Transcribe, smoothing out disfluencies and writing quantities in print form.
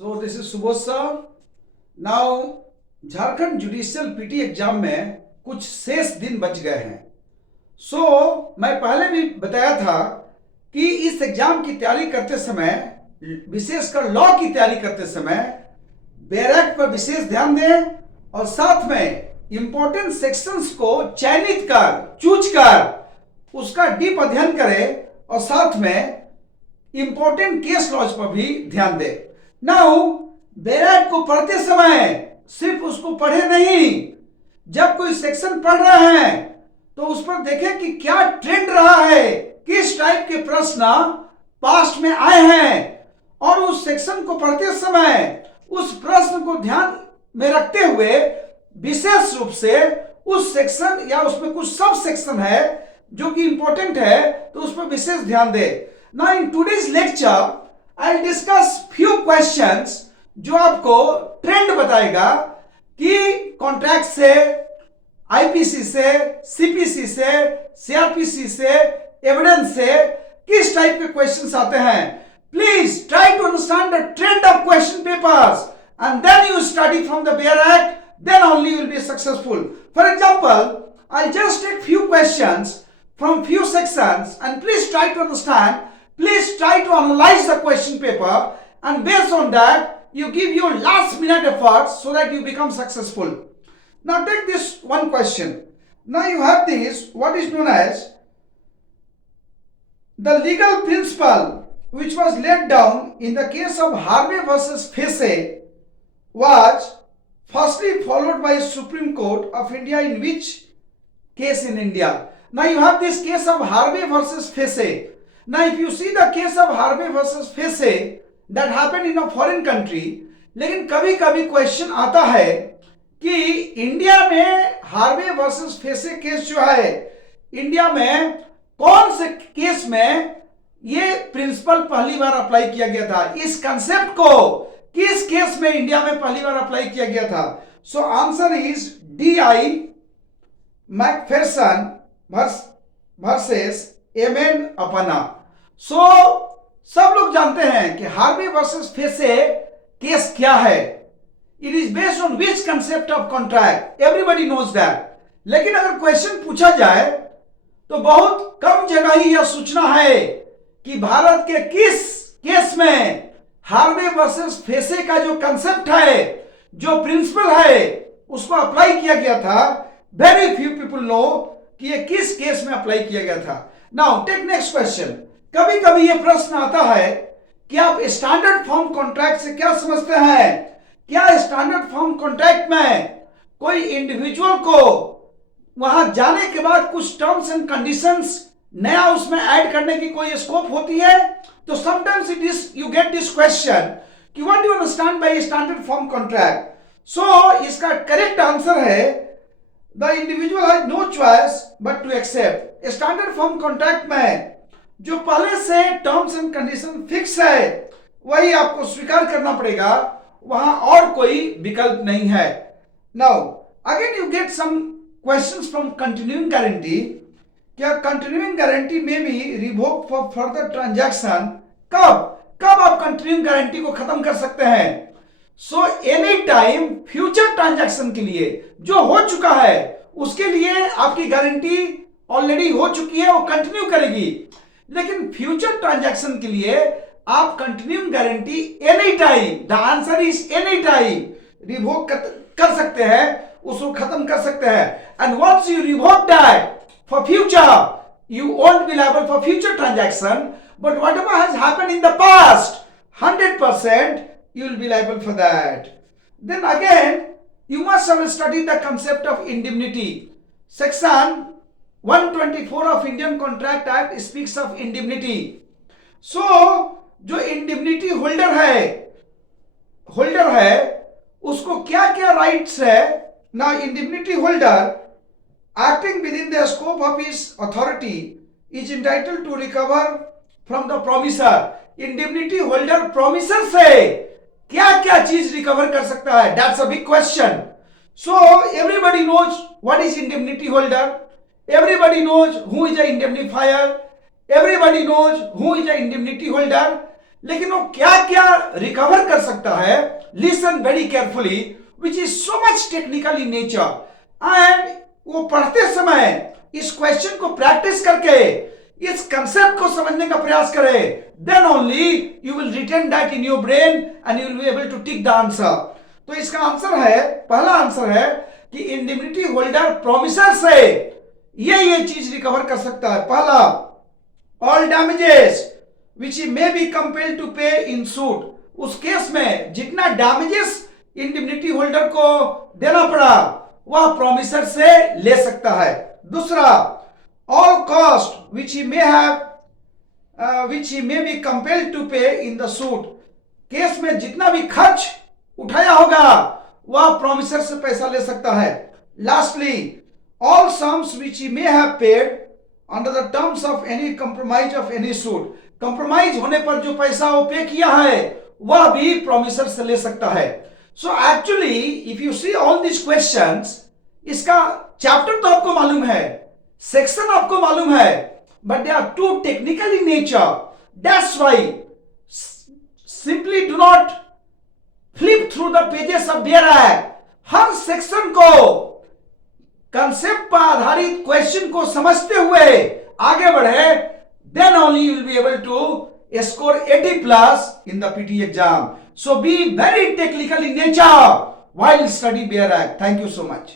So this is Subodh sir. Now Jharkhand judicial PT exam में कुछ शेष दिन बच गए हैं। मैं पहले भी बताया था कि इस एग्जाम की तैयारी करते समय, विशेषकर लॉ की तैयारी करते समय, बैरक पर विशेष ध्यान दें और साथ में इंपॉर्टेंट सेक्शंस को चूज कर उसका डीप अध्ययन करें और साथ में इंपॉर्टेंट केस लॉज पर भी ध्यान दें। नाउ बैरक को पढ़ते समय सिर्फ उसको पढ़े नहीं, जब कोई सेक्शन पढ़ रहे हैं तो उस पर देखें कि क्या ट्रेंड रहा है, किस टाइप के प्रश्न पास्ट में आए हैं, और उस सेक्शन को पढ़ते समय उस प्रश्न को ध्यान में रखते हुए विशेष रूप से उस सेक्शन या उसमें कुछ सब सेक्शन है जो कि इंपॉर्टेंट है तो उस पर विशेष ध्यान दे। Now in today's lecture I will discuss few questions जो आपको ट्रेंड बताएगा कि कॉन्ट्रैक्ट से, आईपीसी से, सीपीसी से, सीआरपीसी से, एविडेंस से किस टाइप के क्वेश्चंस आते हैं। Please try to understand the trend of question papers and then you study from the bare act, then only you will be successful. For example, I'll just take few questions from few sections and please try to understand, please try to analyze the question paper, and based on that you give your last minute efforts so that you become successful. Now take this one question. Now you have this, what is known as the legal principle which was laid down in the case of Harvey versus Fessy was firstly followed by Supreme Court of India in which case in India. Now you have this case of Harvey versus Fessy. Now if you see the case of Harvey versus Fessy that happened in a foreign country, लेकिन कभी कभी question आता है कि India में Harvey versus facie case जो है, India में कौन से केस में ये प्रिंसिपल पहली बार अप्लाई किया गया था, इस कंसेप्ट को किस केस में इंडिया में पहली बार अप्लाई किया गया था। So answer is DI McPherson versus MN अपना। सब लोग जानते हैं कि हार्वे वर्सेस फेसे केस क्या है। It is based on which concept of contract, everybody knows that. लेकिन अगर क्वेश्चन पूछा जाए तो बहुत कम जगह ही यह सूचना है कि भारत के किस केस में हार्वे वर्सेस फेसे का जो कंसेप्ट है, जो प्रिंसिपल है, उसको अप्लाई किया गया था। वेरी फ्यू पीपल नो कि ये किस केस में अप्लाई किया गया था। Now take next question. कभी कभी ये प्रश्न आता है कि आप स्टैंडर्ड फॉर्म कॉन्ट्रैक्ट से क्या समझते हैं। क्या स्टैंडर्ड फॉर्म कॉन्ट्रैक्ट में कोई इंडिविजुअल को वहां जाने के बाद कुछ टर्म्स एंड कंडीशंस नया उसमें ऐड करने की कोई स्कोप होती है? तो sometimes it is you get this question कि what do you understand by standard form contract. इसका करेक्ट आंसर है the individual has no choice but to accept. Standard form contract में जो पहले से टर्म्स एंड कंडीशन फिक्स है वही आपको स्वीकार करना पड़ेगा, वहां और कोई विकल्प नहीं है। Now again you get some questions from continuing guarantee. क्या कंटिन्यूइंग गारंटी में भी रिवोक फॉर फर्दर ट्रांजैक्शन? कब आप कंटिन्यूइंग गारंटी को खत्म कर सकते हैं? एनी टाइम फ्यूचर ट्रांजैक्शन के लिए, जो हो चुका है उसके लिए आपकी गारंटी ऑलरेडी हो चुकी है, वो कंटिन्यू करेगी। लेकिन फ्यूचर ट्रांजैक्शन के लिए आप continuing guarantee any time, the answer is any time, revoke कर सकते हैं, उसको खत्म कर सकते हैं। And once you revoke that for future, you won't be liable for future transaction, but whatever has happened in the past, 100% you will be liable for that. Then again, you must have studied the concept of indemnity. Section 124 of Indian Contract Act speaks of indemnity. जो indemnity holder है उसको क्या क्या rights है? Now indemnity holder acting within the scope of his authority is entitled to recover from the promisor. Indemnity holder promisor से क्या क्या चीज रिकवर कर सकता है? That's a big question. Everybody knows what is indemnity holder. Everybody knows who is a indemnifier. Everybody knows who is a indemnity holder. लेकिन वो क्या क्या रिकवर कर सकता है, listen very carefully, which is so much technical in nature. And वो पढ़ते समय इस क्वेश्चन को प्रैक्टिस करके इस कंसेप्ट को समझने का प्रयास करे, then only you will retain that in your brain and you will be able to tick the answer. तो इसका आंसर है, पहला आंसर है कि इंडिमनिटी होल्डर प्रोमिसर से ये चीज रिकवर कर सकता है। पहला, all damages which may be compelled to pay in suit, उस केस में जितना डैमेजेस इंडिमनिटी होल्डर को देना पड़ा वह प्रोमिसर से ले सकता है। दूसरा, all cost which he may be compelled to pay in the suit, case में जितना भी खर्च उठाया होगा वह प्रोमिसर से पैसा ले सकता है। Lastly, all sums which he may have paid under the terms of any compromise of any suit, compromise होने पर जो पैसा वो पे किया है वह भी प्रोमिसर से ले सकता है। So actually if you see all this questions, इसका चैप्टर तो आपको मालूम है, सेक्शन आपको मालूम है, but they are too technical in nature. That's why simply do not flip through the pages of bare act. हर सेक्शन को कंसेप्ट पर आधारित क्वेश्चन को समझते हुए आगे बढ़े, then only you will be able to score 80 plus in the PT exam. So be very technical in nature while study Bear Act. Thank you so much.